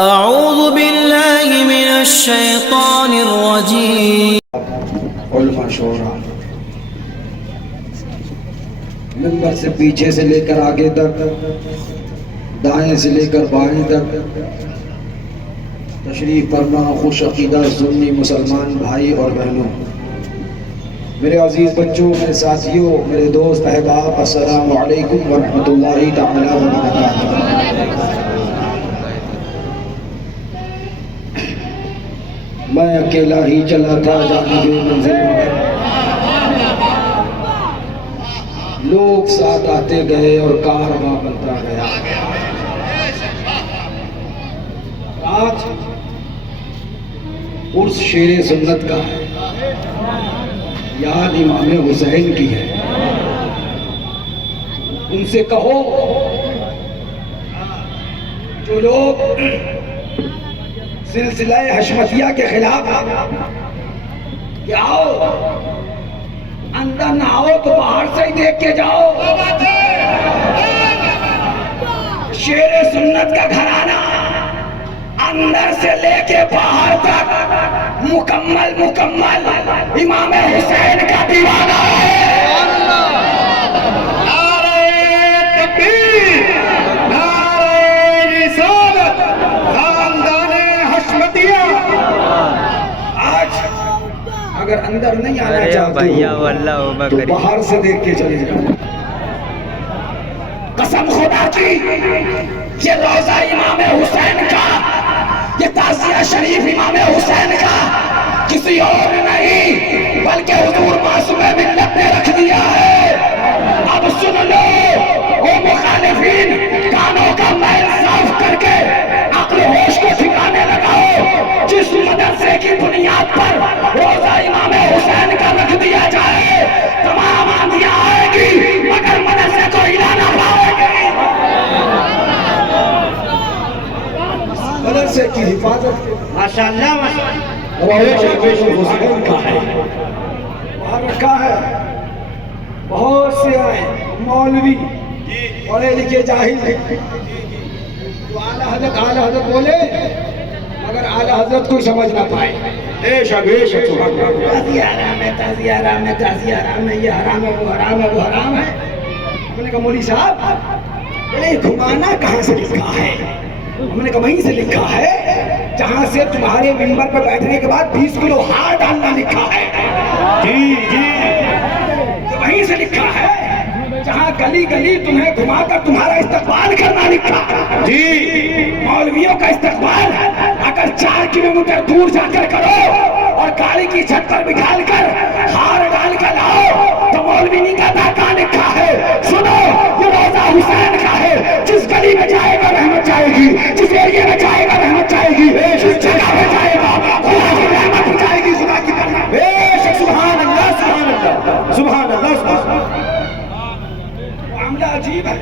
اعوذ باللہ من الشیطان الرجیم. علماء شورا منبر سے پیچھے سے لے کر آگے تک، دائیں سے لے کر بائیں تک تشریف فرما خوش عقیدہ سنی مسلمان بھائی اور بہنوں، میرے عزیز بچوں، میرے ساتھیوں، میرے دوست احباب، السلام علیکم ورحمۃ اللہ تعالی وبرکاتہ. میں اکیلا ہی چلا تھا جانب منزل میں، لوگ ساتھ آتے گئے اور کارواں بنتا گیا. آج عرس شیر سنت کا ہے، یاد امام حسین کی ہے. ان سے کہو جو لوگ سلسلہ حشمتیہ کے خلاف کہ آؤ اندر نہ آؤ تو باہر سے ہی دیکھ کے جاؤ. شیر سنت کا گھرانہ اندر سے لے کے باہر تک مکمل امام حسین کا دیوانہ ہے. اگر اندر نہیں آنا چاہتے ہو تو باہر سے دیکھ کے چلے جاؤ. قسم خدا کی یہ روضہ امام حسین کا، یہ تعزیہ شریف امام حسین کا کسی اور نہیں بلکہ حضور معصوم ملت نے رکھ دیا ہے. اب سن لو او مخالفین، کانوں کا میل صاف کر کے عقل ہوش کو ٹھکانے لگاؤ. جس مدرسے کی بنیاد پر روضہ امام حسین کا رکھ دیا جائے تمام آندیاں آئے گی مگر مدرسے کو ہلا نہ پائے گی. مدرسے کی حفاظت ماشاءاللہ حسین کا ہے، وہاں رکھا ہے. بہت سے آئے مولوی پڑھے لکھے جاہل جو اعلیٰ حضرت بولے مگر اعلیٰ حضرت کوئی سمجھ نہ پائے. تعزیہ حرام ہے، تعزیہ حرام ہے، تعزیہ حرام ہے، یہ حرام ہے، وہ حرام ہے، وہ حرام ہے. ہم نے کہا مولوی صاحب بولے گھمانا کہاں سے لکھا ہے؟ ہم نے کہا وہیں سے لکھا ہے جہاں سے تمہارے ممبر پر بیٹھنے کے بعد 20 کلو ہار ڈالنا لکھا ہے. جی وہیں سے لکھا ہے جہاں گلی گلی تمہیں گھما کر تمہارا استقبال کرنا لکھا. جی مولویوں کا استقبال اگر 4 کلومیٹر دور جا کر کرو اور گاڑی کی چھت پر بٹھا کر ہار ڈال کر لاؤ تو مولوی نہیں کہتا کہاں لکھا ہے. سنو یہ روضہ حسین کا ہے. جس گلی میں جائے گا رحمت جائے گی، جس ایریے میں جائے گا رحمت جائے گی، جس جگہ میں جائے گا خدا کی رحمت جائے گی. خدا کی رحمت. سبحان اللہ سبحان اللہ سبحان اللہ سبحان اللہ. معاملہ عجیب ہے،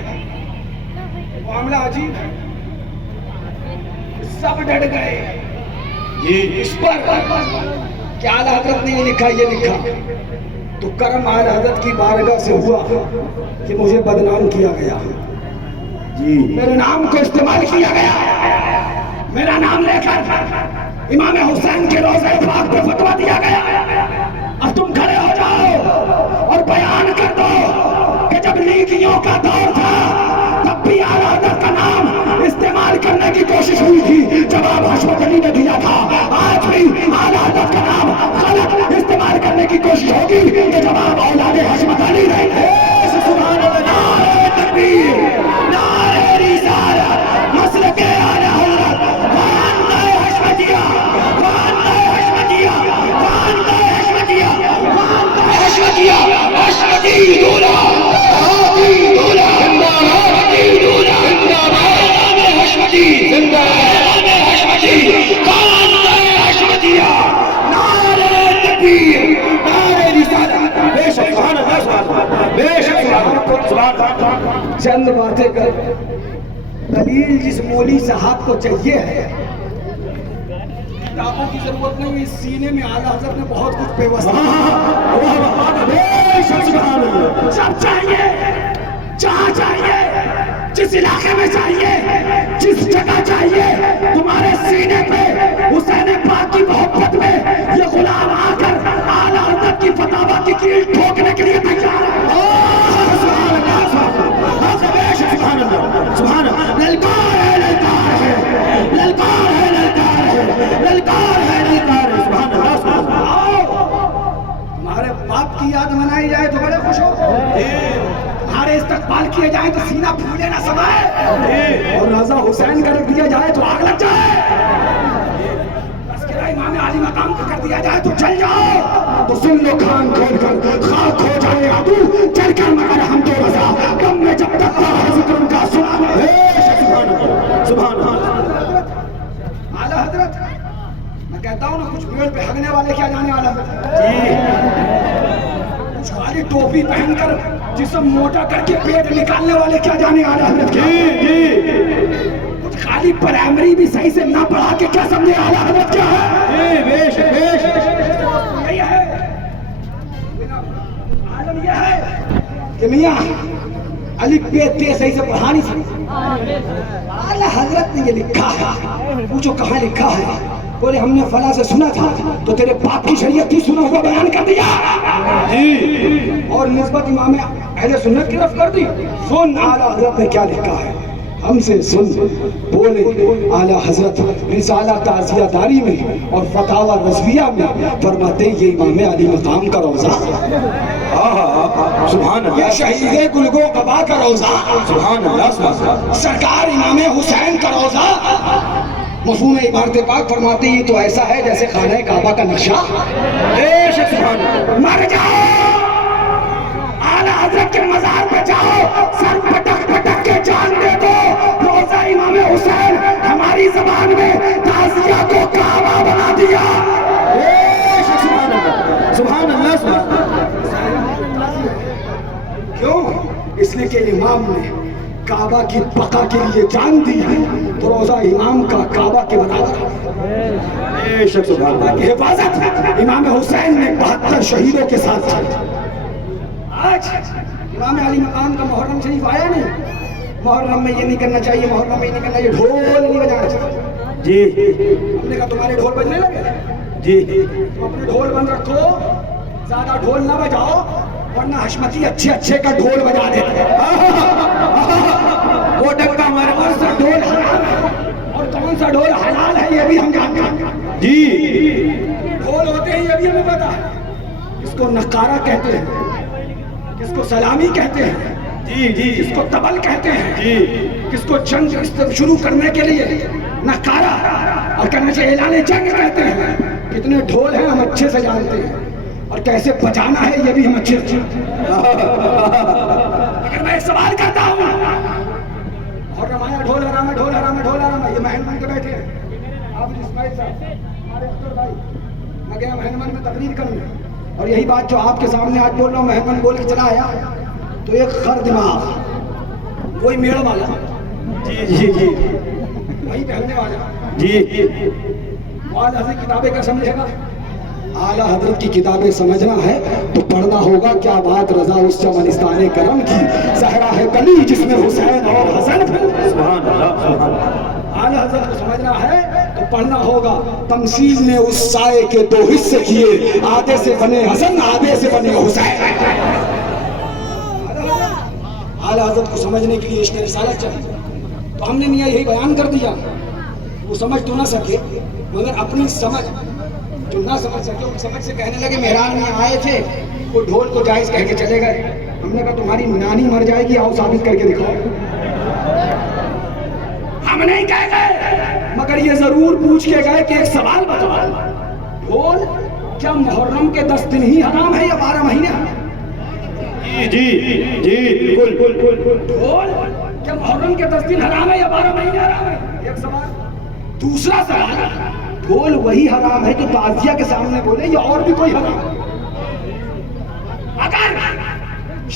معاملہ عجیب ہے. سب ڈٹ گئے اس پر کہ اعلیٰ حضرت نے یہ لکھا یہ لکھا. تو کرم اعلیٰ حضرت کی بارگاہ سے ہوا کہ مجھے بدنام کیا گیا. میرے نام کو استعمال کیا گیا، میرا نام لے کر امام حسین کے روضہ پاک پہ فتویٰ دیا گیا. اب تم کھڑے ہو جاؤ اور بیان کر دو کہ جب لیگیوں کا دور تھا تب بھی اعلیٰ حضرت کا نام استعمال کرنے کی کوشش ہوئی تھی، جواب حشمت علی نے دیا تھا. آج بھی اعلیٰ حضرت کا نام غلط استعمال کرنے کی کوشش ہوگی کہ جواب اولاد حشمت علی رہے گا. سبحان اللہ. نعرہ تکبیر، نعرہ رسالت، مسلک اعلیٰ حضرت، خواندہ حشمتیہ، خواندہ حشمتیہ، خواندہ حشمتیہ، خواندہ حشمتیہ، حشمتی دولا، حشمتی دولا، حشمتی دولا، حشمتی زندہ، حشمتی، خواندہ حشمتیہ، نعرہ تکبیر، نعرہ رسالت. بے شک سبحان اللہ سبحان اللہ، بے شک سبحان اللہ. چند باتیں کر دلیل جس مولی صاحب کو چاہیے ہے، کتابوں کی ضرورت نہیں. اس سینے میں اعلیٰ حضرت نے بہت کچھ پیوستہ سب چاہیے، جہاں چاہیے جس علاقے میں چاہیے، جس جگہ چاہیے، تمہارے سینے پہ حسین پاک کی محبت میں یہ غلام آ کر اعلیٰ حضرت کی فتاوی کی کیل ٹھوکنے کے لیے تیار ہے۔ سبحان اللہ، سبحان اللہ، سبحان اللہ، للکار ہے، للکار ہے، للکار ہے، للکار ہے، للکار ہے، للکار ہے، سبحان اللہ، سبحان اللہ۔ تمہارے باپ کی یاد منائی جائے تو بڑے خوش ہو، تمہارے استقبال کیے جائیں تو سینہ پھولے نہ سمائے، اور رضا حسین کا رکھ دیا جائے تو آگ لگ جائے، تذکرہ امام علی مقام کا کر دیا جائے تو چل جاؤ۔ تو سن لو کان کھول کر، خاک ہو جائے عدو چل کر مگر ہم تو رضا، کم میں جب تک ذکر ان کا سنا۔ سبحان اللہ، اعلیٰ حضرت، میں کہتا ہوں نا کچھ میل پہ ہگنے والے کیا جانے والا ہے، کچھ خالی ٹوپی پہن کر جسم موٹا کر کے پیٹ نکالنے والے کیا جانے والا حضرت، کچھ خالی پرائمری بھی صحیح سے نہ پڑھا کے کیا سمجھے اعلیٰ حضرت کیا ہے، یہی ہے عالم، یہ ہے کہ میاں علی پہ تے صحیح سے پڑھا نہیں سکتے، اعلیٰ حضرت نے یہ لکھا ہے، پوچھو کہاں لکھا ہے، بولے ہم نے فلاں سے سنا تھا، تو تیرے باپ کی شریعت کی سنا ہوا بیان کر دیا اور نسبت امام اہل سنت کی طرف کر دی۔ سن اعلیٰ حضرت نے کیا لکھا ہے، ہم سے سن۔ بولے اعلیٰ حضرت رسالہ تعزیہ داری میں اور فتاوی رضویہ میں فرماتے یہ امام علی مقام کا روضہ، سبحان اللہ، یہ شہید گلگو قبا کا روضہ، سبحان اللہ، سرکار امام حسین کا روضہ۔ مفہوم عبارت پاک فرماتے یہ تو ایسا ہے جیسے خانہ کعبہ کا نقشہ، مر جاؤ اعلیٰ حضرت کے مزار پہ جاؤ، سر پٹک پٹک کے جان دے دو، روضہ امام حسین ہماری زبان میں تعزیہ کو کعبہ بنا دیا۔ سبحان اللہ، سبحان اللہ، سبحان اللہ۔ کیوں؟ اس لیے کہ امام نے کعبہ کی بقا کے لیے جان دی ہے، تو روضہ امام کا کعبہ کے برابر ہے۔ حفاظت امام حسین نے 72 شہیدوں کے ساتھ کی۔ آج امام علی مقام کا محرم شریف آیا نہیں، محرم میں یہ نہیں کرنا چاہیے، محرم میں یہ نہیں کرنا، یہ ڈھول نہیں بجانا چاہیے، ہم نے کہا تمہارے ڈھول بجنے لگے، تم اپنے ڈھول بند رکھو، زیادہ ڈھول نہ بجاؤ، ورنہ حشمتی اچھے اچھے کا ڈھول بجا دیتے وہ ڈبہ ہمارے پاس سا ڈھول حرام ہے اور کون سا ڈھول حلال ہے یہ بھی ہم جانتے ہیں، ڈھول ہوتے ہیں یہ بھی ہمیں پتا ہے، اس کو نقارہ کہتے ہیں، کس کو سلامی کہتے ہیں، کس کو تبل کہتے ہیں، کس کو جنگ شروع کرنے کے لیے نقارہ اور کہنا چاہیے اعلان جنگ کہتے ہیں۔ کتنے ڈھول ہیں ہم اچھے سے جانتے ہیں، اور کیسے بجانا ہے یہ بھی ہم اچھے سے۔ اگر میں ایک سوال کرتا ہوں، اور رمایا ڈھول حرام ہے، ڈھول حرام ہے، ڈھول حرام ہے، یہ مہن من کے بیٹھے ہیں آپ اسماعیل صاحب، ہمارے اختر بھائی، میں گیا مہن من میں تقریر کروں، اور یہی بات جو آپ کے سامنے آج بول رہا ہوں، مہن من بول کے چلا آیا تو ایک خر دماغ، وہی میڑ والا، وہی پہننے والا، اعلیٰ حضرت کتابیں کیا سمجھے گا؟ اعلیٰ حضرت کی کتابیں سمجھنا ہے تو پڑھنا ہوگا کیا بات رضا اس چمنستان کرم کی، زہرا ہے کلی جس میں حسین اور حسن تھے۔ اعلیٰ حضرت کو سمجھنا ہے تو پڑھنا ہوگا تمثیل نے اس سائے کے 2 حصے کیے، آدھے سے بنے حسن آدھے سے بنے حسین۔ اعلیٰ حضرت کو سمجھنے کے لیے عشق رسالت چاہیے، تو ہم نے میاں یہی بیان کر دیا، وہ سمجھ تو نہ سکے مگر اپنی سمجھ جو نہ سمجھ سکے وہ سمجھ سے کہنے لگے مہران میں آئے تھے وہ ڈھول کو جائز کہہ کے چلے گئے، ہم نے کہا تمہاری نانی مر جائے گی، آؤ ثابت کر کے دکھاؤ، ہم نہیں کہہ گئے مگر یہ ضرور پوچھ کے گئے کہ ایک سوال بتاؤ، ڈھول کیا محرم کے 10 دن ہی حرام ہے یا 12 مہینے؟ بالکل۔ ڈھول کیا محرم کے 10 دن حرام ہے یا 12 مہینے حرام ہے؟ ایک سوال۔ دوسرا سوال، ڈھول وہی حرام ہے کہ تعزیہ کے سامنے بولے یا اور بھی کوئی حرام؟ اگر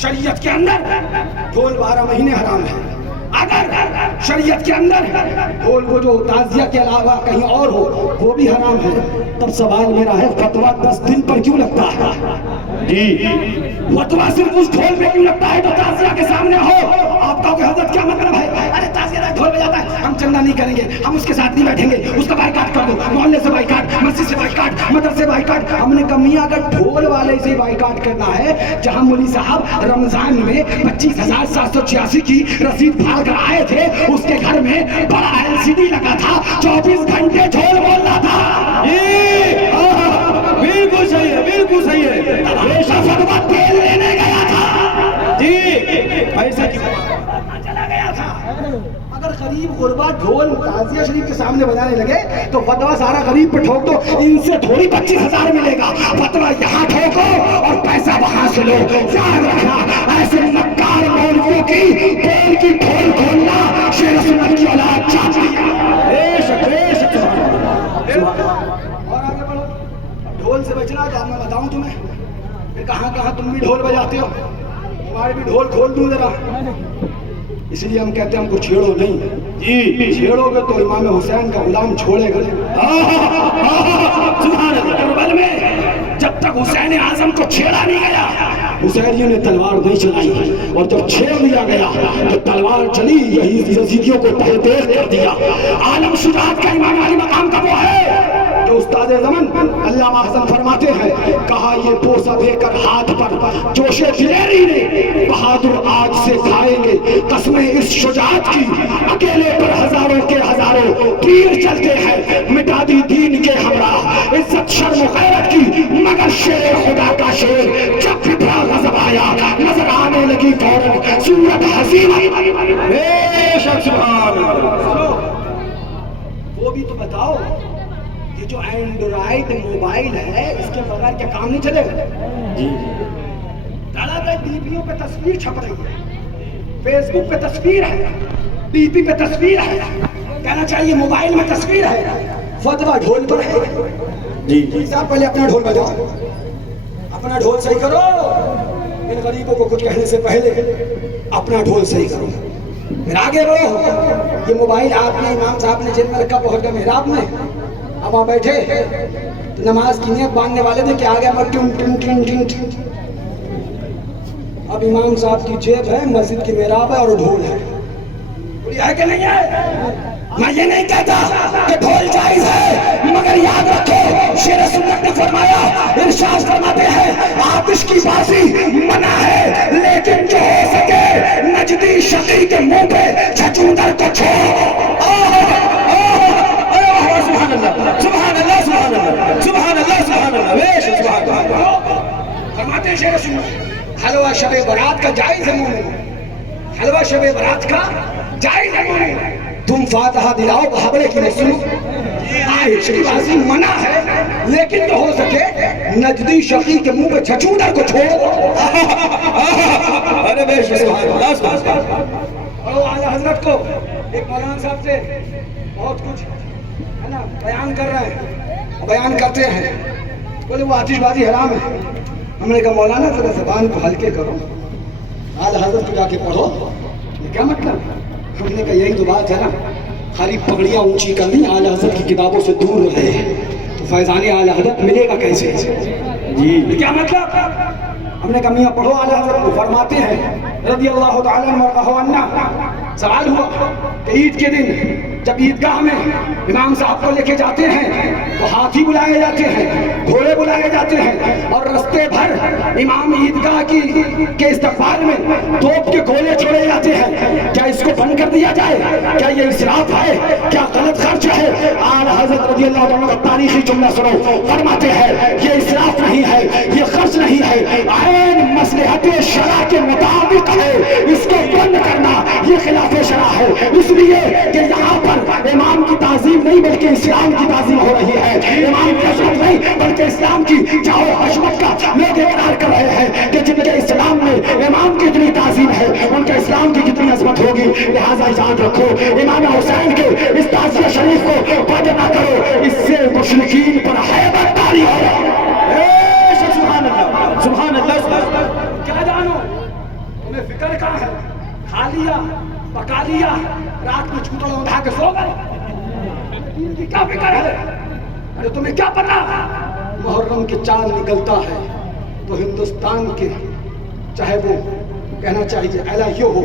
شریعت کے اندر ڈھول 12 مہینے حرام ہے، اگر شریعت کے اندر ڈھول کو جو تعزیہ کے علاوہ کہیں اور ہو وہ بھی حرام ہے، تب سوال میرا ہے فتویٰ 10 دن پر کیوں لگتا ہے؟ فتویٰ صرف اس ڈھول پہ کیوں لگتا ہے تو تعزیہ کے سامنے ہو آپ کہو کہ حضرت کیا مطلب ہے؟ ارے تازیہ ڈھول بجاتا ہے، ہم چندہ نہیں کریں گے، ہم اس کے ساتھ نہیں بیٹھیں گے، اس کا بائیکاٹ کر دو، محلے سے بائیکاٹ، مسجد سے بائیکاٹ، مدرسے سے بائیکاٹ۔ ہم نے کہا میاں اگر ڈھول والے سے بائیکاٹ کرنا ہے، جہاں مولوی صاحب رمضان میں 25,786 کی رسید پھاڑ کر آئے تھے، اس کے گھر میں بڑا LCD لگا تھا، 24 گھنٹے ڈھول بول رہا تھا۔ بالکل صحیح ہے، بالکل صحیح ہے۔ فتویٰ تیل لینے گیا تھا جی ایسا کی چلا گیا تھا۔ اگر غریب غربا ڈھول تعزیہ شریف کے سامنے بجانے لگے تو فتویٰ سارا غریب پہ ٹھوک دو، ان سے تھوڑی 25,000 ملے گا، فتویٰ یہاں ٹھوکو اور پیسہ وہاں سے لو۔ یاد رکھنا ایسے مکار مولویوں کی پول کی ڈھول کھولنا شیر سنت کی اولاد چاہتی ہے۔ اور آگے بڑھو، ڈھول سے بچنا تو اب میں بتاؤں تمہیں کہ کہاں کہاں تم بھی ڈھول بجاتے ہو، تمہارے بھی ڈھول کھول دوں ذرا۔ اس لیے ہم کہتے ہیں ہم کو چھیڑو نہیں، جی چھیڑو گے تو امام حسین کا غلام چھوڑے گا۔ کربل میں جب تک حسین اعظم کو چھیڑا نہیں گیا، حسینیوں نے تلوار نہیں چلائی، اور جب چھیڑ دیا گیا تو تلوار چلی، یہی یزیدیوں کو تہہ تیغ کر دیا۔ عالم شجاعت کا امام علی مقام کا وہ ہے جو استاد زمن علامہ حسن فرماتے ہیں، کہا یہ بوسہ دے کر ہاتھ پر جوش دلیری نے بہادر آج سے کھائیں گے قسمیں اس شجاعت کی، اکیلے پر ہزاروں کے ہزاروں تیر چلتے ہیں، مٹا دی دین کے ہمراہ عزت شرم و غیرت کی، مگر شیر خدا کا شیر جب بھی بڑا غضب آیا نظر آنے لگی فوراً صورت حسینہ۔ بے شک سبحان اللہ۔ وہ بھی تو بتاؤ، یہ جو اینڈرائڈ موبائل ہے اس کے بغیر کیا کام نہیں چلے گا؟ جی ٹی ویوں پہ تصویر چھپ رہی ہے، فیس بک پہ تصویر ہے، ٹی وی پہ تصویر ہے، کہنا چاہیے موبائل میں تصویر ہے، فتویٰ ڈھول پر ہے۔ جی صاحب پہلے اپنا ڈھول بجاؤ، اپنا ڈھول صحیح کرو، ان غریبوں کو کچھ کہنے سے پہلے اپنا ڈھول صحیح کرو، پھر آگے بڑھو۔ یہ موبائل آپ نے امام صاحب نے جیب میں رکھا پہنچ گیا محراب میں، اب آپ بیٹھے تو نماز کی نیت باندھنے والے تھے کہ آگے ہمارا ٹن ٹن ٹن ٹن ٹن۔ اب امام صاحب کی جیب ہے، مسجد کی محراب ہے اور ڈھول ہے، بولی ہے کہ نہیں ہے؟ میں یہ نہیں کہتا کہ ڈھول جائز ہے، مگر یاد رکھو شیر سنت نے فرمایا، ارشاد فرماتے ہیں آتش کی بازی منع ہے، لیکن جو ہو سکے نجدی شقی کے منہ پہ چھچوندر کو چھوڑو۔ سبحان اللہ سبحان اللہ سبحان اللہ سبحان اللہ سبحان اللہ، بے شک سبحان اللہ۔ فرماتے ہیں شیر سنت حلوہ شب برات کا جائز ہے مومن، حلوہ شب برات کا جائز ہے مومن، تم فاتحہ دلاؤ محاورے کی نہیں سنو، آتش کی بازی منع ہے لیکن جو ہو سکے نجدی شقی کے منہ پہ چھچوندر کو چھوڑو۔ ارے بے شک سبحان اللہ سبحان اللہ۔ اور اعلیٰ حضرت کو ایک مولانا صاحب سے بہت کچھ ہے نا بیان کر رہے ہیں، بیان کرتے ہیں، بولے وہ آتش بازی حرام ہے۔ ہم نے کہا مولانا ذرا زبان کو ہلکے کرو، اعلیٰ حضرت کو جا کے پڑھو، یہ کیا مطلب؟ ہم نے کہا یہی تو بات ہے نا، خالی پگڑیاں اونچی کر لی، اعلیٰ حضرت کی کتابوں سے دور رہے تو فیضان اعلیٰ حضرت ملے گا کیسے؟ جی کیا مطلب؟ ہم نے کہا میاں پڑھو، اعلیٰ حضرت کو فرماتے ہیں رضی اللہ تعالیٰ عنہ، سوال ہوا کہ عید کے دن جب عیدگاہ میں امام صاحب کو لے کے جاتے ہیں تو ہاتھی بلائے جاتے ہیں، گھوڑے بلائے جاتے ہیں، اور رستے بھر امام عیدگاہ کے استقبال میں توپ کے گولے چھوڑے جاتے ہیں، کیا اس کو بند کر دیا جائے؟ کیا یہ اسراف ہے؟ کیا غلط خرچ ہے؟ اعلیٰ حضرت رضی اللہ عنہ کا تاریخی جملہ سنو، فرماتے ہیں یہ اسراف نہیں ہے، یہ خرچ نہیں ہے، عین مصلحت شرع کے مطابق ہے، اس کو بند کرنا یہ خلاف شرع ہے، اس لیے کہ یہاں پر امام کی تعظیم نہیں بلکہ اسلام کی تعظیم ہو رہی ہے، امام کی عظمت نہیں بلکہ اسلام کی جاؤ حشمت کا لوگ اقرار کر رہے ہیں کہ جن کے اسلام میں امام کی اتنی تعظیم ہے ان کے اسلام کی کتنی عظمت ہوگی۔ لہٰذا یاد رکھو امام حسین کے اس تعزیہ شریف کو بد نہ کرو، اس سے مشرکین پر ہیبت طاری ہو۔ سبحان اللہ سبحان اللہ۔ کیا جانو تمہیں فکر کہاں ہے؟ کھا لیا پکا لیا، رات میں چوتڑا اٹھا کے سو گئے، دین کی کیا فکر ہے؟ ارے تمہیں کیا پتا محرم کے چاند نکلتا ہے تو ہندوستان کے چاہے وہ کہنا چاہیے الہیوں ہو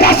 10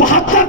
72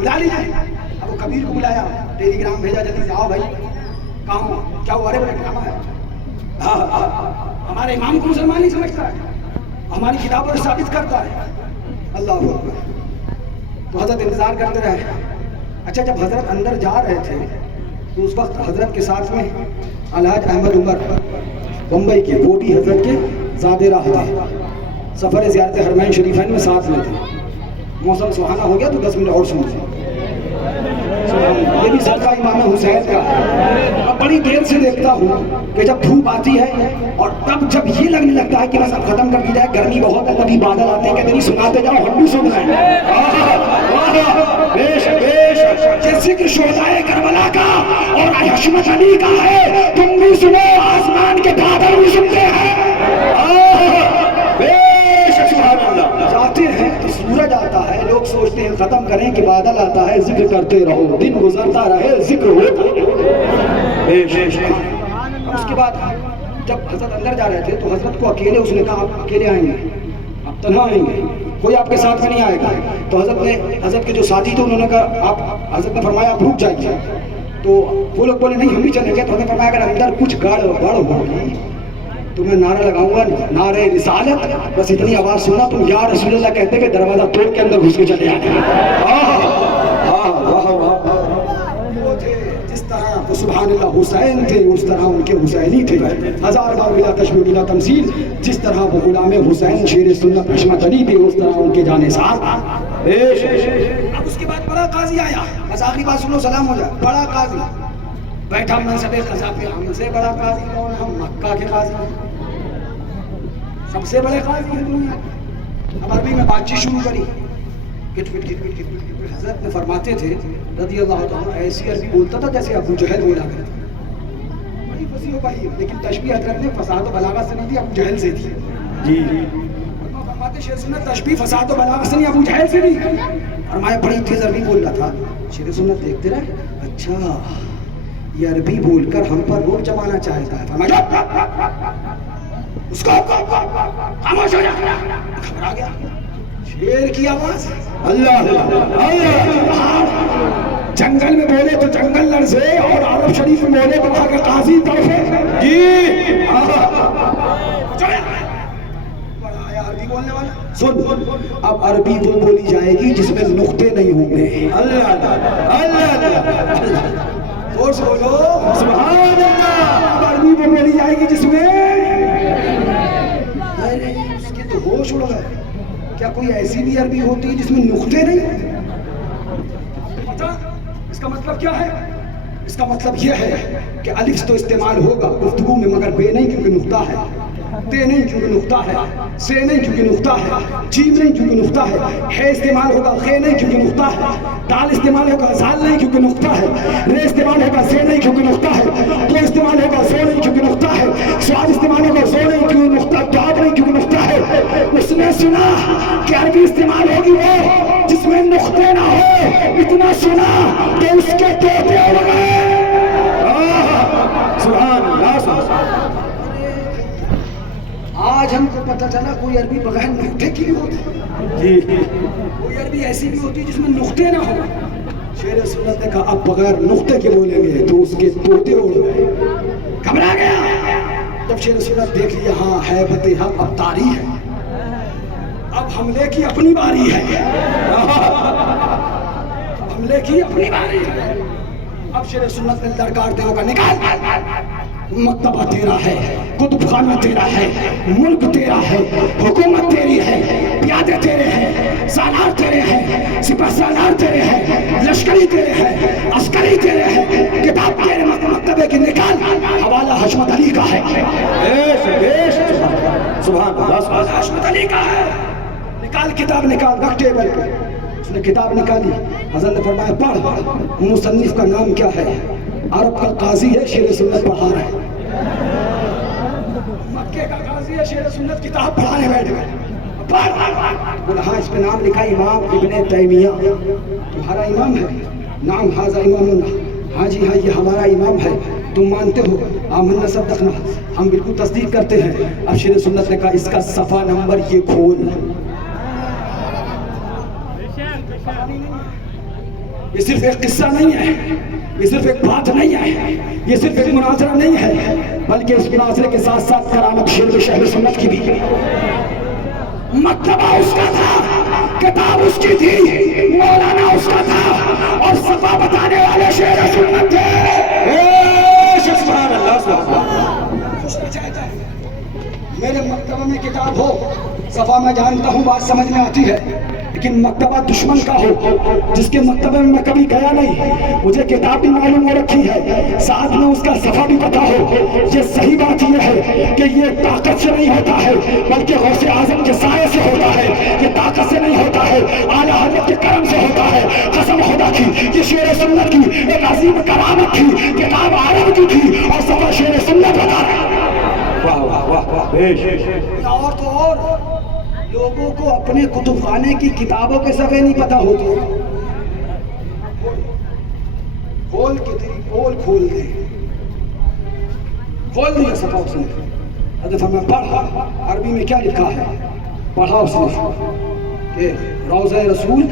بلا لیجیے. اب وہ کبیر کو بلایا, ٹیلی گرام بھیجا, جلدی سے آؤ بھائی, کہاں ہوا, کیا ہوا؟ ارے بڑے ڈرامہ ہے, ہمارے امام کو مسلمان نہیں سمجھتا ہے, ہماری کتابوں سے ثابت کرتا ہے. اللہ اکبر. تو حضرت انتظار کرتے رہے. اچھا جب حضرت اندر جا رہے تھے تو اس وقت حضرت کے ساتھ میں الحاج احمد عمر بمبئی کے, وہ بھی حضرت کے زاد راہ تھے, سفر زیارت حرمین شریفین میں ساتھ میں تھے. موسم سہانا ہو گیا تو 10 منٹ اور سن لیں. یہ بھی صدقہ امام حسین کا ہے. اب بڑی دیر سے دیکھتا ہوں کہ جب دھوپ آتی ہے اور تب جب یہ لگنے لگتا ہے کہ بس اب ختم کر دی جائے, گرمی بہت ہے, تبھی بادل آتے ہیں کہ نہیں سناتے جاؤ, ہم بھی سن رہے ہیں. یہ ذکر شہدائے کربلا کا اور حشمت علی کا ہے, تم بھی سنو, آسمان کے بادل بھی سنتے ہیں. جاتے ہیں تو سورج آتا ہے, لوگ سوچتے ہیں ختم کریں کہ بادل آتا ہے, ذکر کرتے رہو, دن گزرتا رہے, ذکر ہوتا ہے. اس کے بعد جب حضرت اندر جا رہے تھے تو حضرت کو اکیلے, اس نے کہا آپ اکیلے آئیں گے, آپ تنہا آئیں گے, کوئی آپ کے ساتھ میں نہیں آئے گا. تو حضرت کے جو ساتھی تھے انہوں نے کہا آپ, حضرت نے فرمایا آپ رک جائیے. تو وہ لوگ بولے نہیں ہم بھی چلیں گے. تو حضرت نے فرمایا اگر اندر کچھ گڑبڑ ہوگی تو میں نعرہ لگاؤں گا, نعرہ رسالت, بس اتنی آواز سننا تم یا رسول اللہ کہتے کہ دروازہ توڑ کے اندر گھس کے چلے آتے. جس طرح وہ سبحان اللہ حسین تھے اس طرح ان کے حسینی تھے, 1000 بار بلا تشبیہ بلا تمثیل. جس طرح وہ غلام حسین شیر سنت حشمت علی تھے اس طرح ان کے جانے ساتھ. اب اس کے بعد بڑا قاضی آیا, بس آخری بات سنو سلام ہو جائے. بڑا قاضی بیٹھا منصب قضا پہ, ہم سے بڑا قاضی کون ہے؟ ہم مکہ کے قاضی ہیں, سب سے بڑے قاضی ہیں دنیا. اب عربی میں بات چیت شروع کری, کٹ پٹ کٹ پٹ کٹ پٹ. حضرت نے فرماتے تھے رضی اللہ تعالیٰ, ایسی عربی بولتا تھا جیسے ابو جہل بولا کرتا. بڑی فصیح و بلیغ, لیکن تشبیہ حضرت نے فصاحت و بلاغت سے نہیں دی, ابو جہل سے دی. جی فرماتے شیر سنت تشبیہ فصاحت و بلاغت سے نہیں, ابو جہل سے دی. فرمایا بڑی تیز عربی بول رہا تھا. شیر سنت دیکھتے رہے, اچھا یہ عربی بول کر ہم پر روب جمانا چاہتا ہے. فرمایا اس کو خاموش ہو جا. گھبرا گیا. شیر کی آواز, اللہ جنگل میں بولے تو جنگل لرزے, اور عرب شریف میں بولے تو وہاں کے قاضی تڑپے. جی عربی بولنے والا سن, اب عربی وہ بولی جائے گی جس میں نقطے نہیں ہوں گے. اللہ اللہ اور سے بولو سبحان اللہ. عربی وہ بولی جائے گی جس میں, اس کے تو ہوش اڑ گئے. کیا کوئی ایسی بھی عربی ہوتی ہے جس میں نقطے نہیں؟ اس کا مطلب کیا ہے؟ اس کا مطلب یہ ہے کہ الف تو استعمال ہوگا گفتگو میں, مگر بے نہیں کیونکہ نقطہ ہے, تے نہیں کیونکہ نقطہ ہے, سے نہیں کیونکہ نقطہ ہے, جیم نہیں کیونکہ نقطہ ہے استعمال ہوگا, خے نہیں کیونکہ نقطہ ہے, دال استعمال ہوگا, زال نہیں کیونکہ نقطہ ہے, رے استعمال ہوگا, سے نہیں کیونکہ نقطہ ہے, تو استعمال ہوگا, سو نہیں کیونکہ نقطہ ہے, سواد استعمال ہوگا, سو نہیں کیونکہ نقطہ, داد نہیں کیونکہ نقطہ ہے. اس نے سنا کہ عربی استعمال ہوگی وہ جس میں نقطے نہ ہو, اتنا سنا کہ اس کے طوطے اڑ گئے. سبحان اللہ. آج ہم کو پتہ چلا کوئی عربی بغیر نقطے کی بھی ہوتی ہے, کوئی عربی ایسی بھی ہوتی ہے جس میں نقطے نہ ہو. شیر سنت نے کہا اب بغیر نقطے کے بولیں گے تو اس کے طوطے اڑ گئے. گھبرا گیا. جب شیر سنت دیکھ لیا ہاں ہیبت حق اب طاری ہے, اب حملے کی اپنی باری ہے, حملے کی اپنی باری ہے. اب شیر سنت نے لڑکارتے ہوگا نکال, مکتبہ تیرا ہے, کتب خانہ تیرا ہے, ملک تیرا ہے, حکومت تیری ہے, پیادے تیرے ہیں, سالار تیرے ہیں, سپہ سالار تیرے ہیں, لشکری تیرے ہیں, عسکری تیرے ہیں, کتاب تیرے مکتبے کی نکال. حوالہ حشمت علی کا ہے. سبحان اللہ, حشمت علی کا ہے. نکال کتاب, نکال, رکھ ٹیبل پہ. اس نے کتاب نکالی. حضرت نے فرمایا پڑھ, مصنف کا نام کیا ہے؟ عرب کا قاضی ہے, شیر سنت پڑھا رہا ہے. مکے کا قاضی ہے, شیر سنت کتاب پڑھانے بیٹھ گئے. بولا ہاں اس پہ نام لکھا امام ابن تیمیہ. تمہارا امام ہے؟ نام حاضر امام اللہ. ہاں جی ہاں یہ ہمارا امام ہے. تم مانتے ہو؟ آمنا صدقنا, ہم بالکل تصدیق کرتے ہیں. اب شیر سنت نے کہا اس کا صفحہ نمبر یہ کھول. یہ صرف ایک قصہ نہیں ہے، یہ صرف ایک بات نہیں ہے، یہ صرف ایک مناظرہ نہیں ہے، بلکہ اس مناظرے کے ساتھ ساتھ کرامت شیر شہر سنت کی بھی۔ مکتبہ اس کا تھا، کتاب اس کی تھی، مولانا اس کا تھا، اور صفا بتانے والے شیر سنت تھے۔ سبحان اللہ سبحان اللہ۔ میرے مکتبہ میں کتاب ہو، صفا میں جانتا ہوں بات سمجھ میں آتی ہے، لیکن مکتبہ دشمن کا ہو، جس کے مکتبے میں میں کبھی گیا نہیں، مجھے کتاب بھی معلوم ہو رکھی ہے، ساتھ میں اس کا صفحہ بھی پتا ہو، یہ صحیح بات یہ ہے کہ یہ طاقت سے نہیں ہوتا ہے بلکہ غوث اعظم کے سائے سے ہوتا ہے، یہ طاقت سے نہیں ہوتا ہے، اعلیٰ حضرت کے کرم سے ہوتا ہے۔ قسم خدا کی یہ شیر سنت کی ایک عظیم کرامت تھی، کتاب عرب کی تھی اور صفحہ شیر سنت بتا رہا ہے۔ واہ واہ واہ واہ، بیش۔ اور تو اور لوگوں کو اپنے کتب خانے کی کتابوں کے صفحے نہیں پتا ہوتے، کھول کے تیری پول کھول دے، کھول دیا صفحہ اس نے، حضرت میں پڑھا عربی میں کیا لکھا ہے، پڑھا اس نے کہ روضہ رسول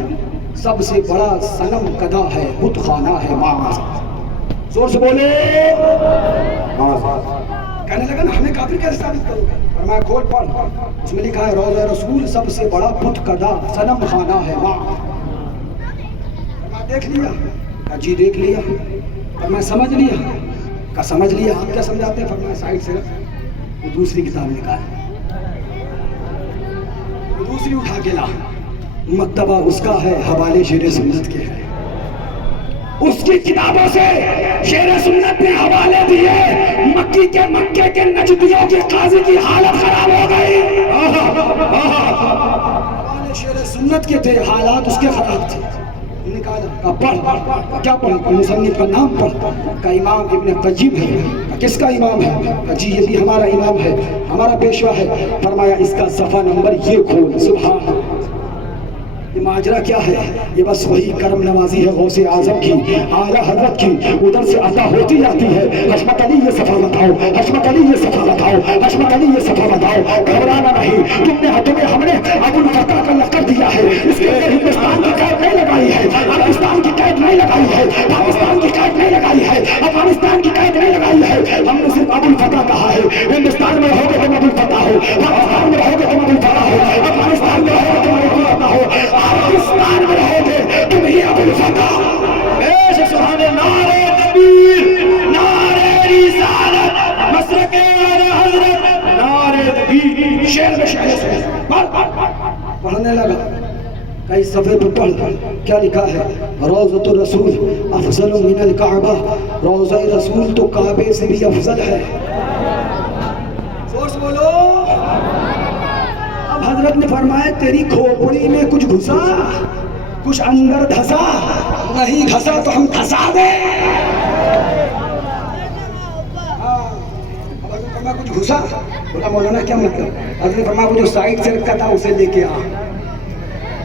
سب سے بڑا صنم کدہ ہے، بت خانہ ہے معاذ۔ زور سے بولے معاذ۔ کہنے لگا نا ہمیں کافر کیسے ثابت کرو گے؟ فرمایا کھول پڑھ، اس میں لکھا ہے روضہ رسول سب سے بڑا بت کدہ صنم خانہ ہے ماں۔ فرمایا دیکھ لیا؟ کہا جی دیکھ لیا۔ فرمایا سمجھ لیا؟ کہا سمجھ لیا۔ آپ کیا سمجھاتے ہیں؟ فرمایا سائڈ سے وہ دوسری کتاب نکال، وہ دوسری اٹھا کے لا، مکتبہ اس کا ہے، حوالے شیر سنت کے ہیں، اس کی کتابوں سے شیر سنت نے حوالے دیے، مکے کے نجدیوں کے قاضی کی حالت خراب ہو گئی، حوالے شیر سنت کے تھے، حالات اس کے خراب تھے۔ کہا پڑھ، کیا پڑھ؟ مصنف کا نام پڑھ، کا امام ابن قیم ہے۔ کس کا امام ہے؟ جی یہ بھی ہمارا امام ہے، ہمارا پیشوا ہے۔ فرمایا اس کا صفحہ نمبر یہ کھول۔ سبحان اللہ، یہ ماجرا کیا ہے؟ یہ بس وہی کرم نوازی ہے غوث اعظم کی، اعلیٰ حضرت کی، ادھر سے عطا ہوتی جاتی ہے۔ حشمت علی یہ صفحہ بتاؤ، حشمت علی یہ صفحہ بتاؤ، حشمت علی یہ صفحہ بتاؤ، گھبرانا نہیں، تمہیں ہم نے ابو الفتح کا لقب دیا ہے، اس کے لیے ہندوستان کی قید نہیں لگائی ہے، پاکستان کی قید نہیں لگائی ہے، پاکستان کی قید نہیں لگائی ہے، افغانستان کی قید نہیں لگائی ہے، ہم نے صرف ابو الفتح کہا ہے۔ ہندوستان میں رہو گے تم ابو الفتح ہو، پاکستان میں رہو گے تم ابو الفتح ہو، افغانستان میں رہو گے تم ابو الفتح ہو، پاکستان میں رہو گے تم ہی ابو الفتح۔ سبحان اللہ، نعرہ تکبیر، نعرہ رسالت، مسلک اعلیٰ حضرت، نعرہ تکبیر۔ شعر میں شعر سے پڑھنے لگا، کئی صفحے پہ پڑھ، کیا لکھا ہے؟ روضۃ الرسول افضل من الکعبہ، روضہ رسول تو کعبے سے بھی افضل ہے۔ زور سے بولو۔ اب حضرت نے فرمایا تیری کھوپڑی میں کچھ گھسا، کچھ اندر دھسا، نہیں دھسا تو ہم دھسا دیں۔ کچھ گھسا، بولا مولانا کیا مطلب؟ حضرت نے فرمایا وہ جو سائڈ سے رکھا تھا اسے لے کے آ،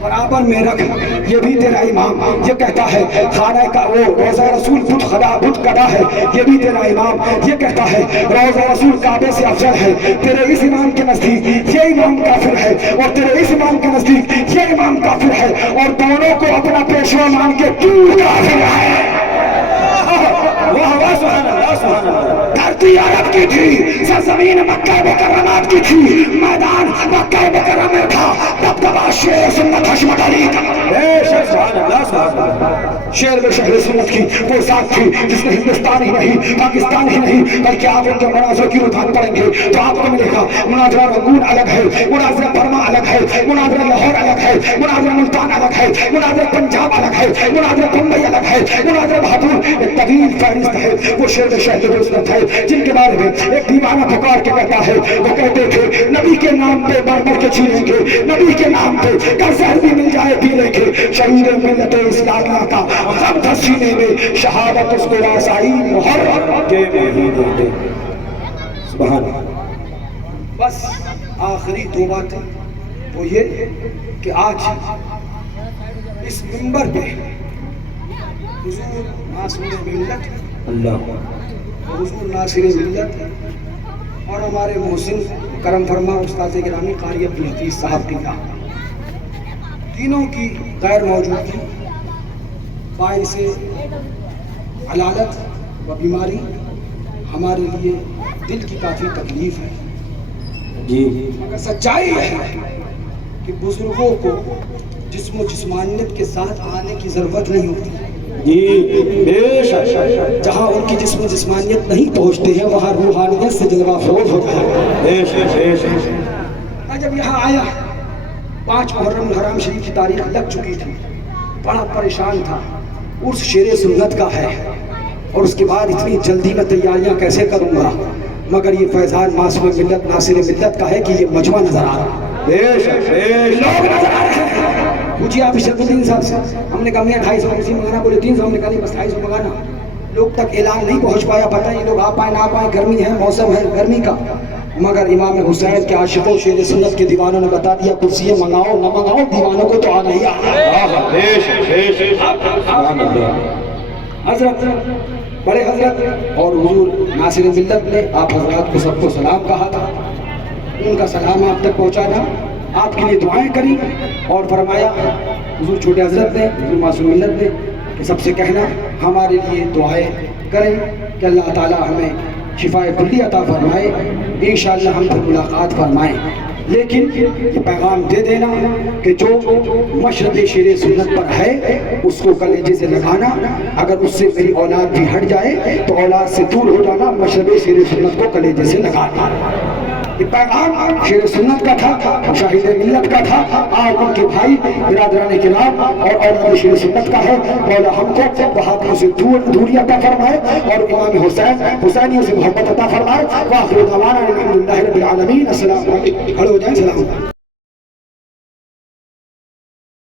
برابر میں رکھ، یہ بھی تیرا امام یہ کہتا ہے خانہ کا وہ روضہ رسول بت کدا ہے، یہ بھی تیرا امام یہ کہتا ہے روضہ رسول کعبے سے افضل ہے، تیرے اس امام کے نزدیک یہ امام کافر ہے، اور تیرے اس امام کے نزدیک یہ امام کافر ہے، اور دونوں کو اپنا پیشوا مان کے تو کافر ہے۔ سبحان اللہ سبحان اللہ۔ دھرتی عرب کی تھی، سرزمین مکہ مکرمہ کی تھی، میدان مکہ مکرمہ تھا، دبدبا شیر سنت حشمت علی کا۔ سبحان اللہ سبحان اللہ۔ شیر میں شہر سنت کی وہ ذات تھی جس نے ہندوستان ہی نہیں، پاکستان ہی نہیں، بلکہ آپ ان کے مناظر کی رجحان پڑھیں گے تو آپ کو ملے گا مناظرہ رنگون الگ ہے، مناظرہ برما الگ ہے، مناظرہ لاہور الگ ہے، مناظرہ ملتان الگ ہے، مناظرہ پنجاب الگ ہے، مناظرہ بمبئی الگ ہے، مناظرہ بہادر ایک طویل فہرست ہے۔ وہ شیر میں شہر سنت ہے جن کے بارے میں ایک دیوانہ پکار کے کہتا ہے، وہ کہتے تھے نبی کے نام پہ بڑھ بڑھ کے چھینیں گے، نبی کے نام پہ کر زہر بھی مل جائے پی لیں گے، شہید ملت اسلامیہ کا غم تھا سینے میں، شہادت اس کو رسائی محرم کے مہینے میں۔ سبحان اللہ۔ بس آخری دو باتیں وہ یہ کہ آج اس منبر پہ حضور ناصر ملت، اللہ حضور ناصر ملت اور ہمارے محسن کرم فرما استاد گرامی قاری عبدالحفیظ صاحب کی تینوں کی غیر موجودگی باعث علالت و بیماری ہمارے لیے دل کی کافی تکلیف ہے جی مگر سچائی ہے کہ بزرگوں کو جسم و جسمانیت کے ساتھ آنے کی ضرورت نہیں ہوتی. جی بے شک جہاں ان کی جسم و جسمانیت نہیں پہنچتے ہیں وہاں روحانیت سے جلوہ فروز ہوتا ہے. بے شک میں جب یہاں آیا 5 محرم الحرام شریف کی تاریخ لگ چکی تھی, بڑا پریشان تھا. عرس شیر سنت کا ہے اور اس کے بعد اتنی جلدی میں تیاریاں کیسے کروں گا, مگر یہ فیضان معصوم ملت ناصر ملت کا ہے کہ یہ مجمع نظر آ رہا ہے. بے شک لوگ نظر آ رہے ہیں. پوچھیے آپ شرف الدین صاحب سے, ہم نے کہا میاں 250 کرسی منگانا, بولے 300, ہم نے کہا نہیں بس 250 منگانا. لوگ تک اعلان نہیں پہنچ پایا, پتہ نہیں لوگ آ پائے نہ آ پائے, گرمی ہے, موسم ہے گرمی کا, مگر امام حسین کے عاشقوں شیر سنت کے دیوانوں نے بتا دیا کرسیاں منگاؤ نہ منگاؤ دیوانوں کو تو آنا ہی آنا. بے شک سبحان اللہ. حضرت بڑے حضرت اور حضور ناصر ملت نے آپ حضرات کو سب کو سلام کہا تھا. ان کا سلام آپ تک پہنچانا, آپ کے لیے دعائیں کری اور فرمایا حضور چھوٹے حضرت نے, حضور معصوم ملت نے کہ سب سے کہنا ہمارے لیے دعائیں کریں کہ اللہ تعالی ہمیں شفاء کلی عطا فرمائے, انشاءاللہ ہم پھر ملاقات فرمائیں. لیکن یہ پیغام دے دینا کہ جو مشرب شیر سنت پر ہے اس کو کلیجے سے لگانا, اگر اس سے میری اولاد بھی ہٹ جائے تو اولاد سے دور ہو جانا, مشرب شیر سنت کو کلیجے سے لگانا. یہ پیغام شیر سنت کا تھا, شاہد ملت کا تھا, آج ان کے بھائی برادران کرام اور اولاد شیر سنت کا ہے. مولا ہم کو بہادروں سے دوری عطا فرمائے اور امام حسینیوں سے محبت عطا فرمائے. وآخر دعوانا الحمدللہ رب العالمین. السلام علیکم. کھڑے ہو جائیں. سلام.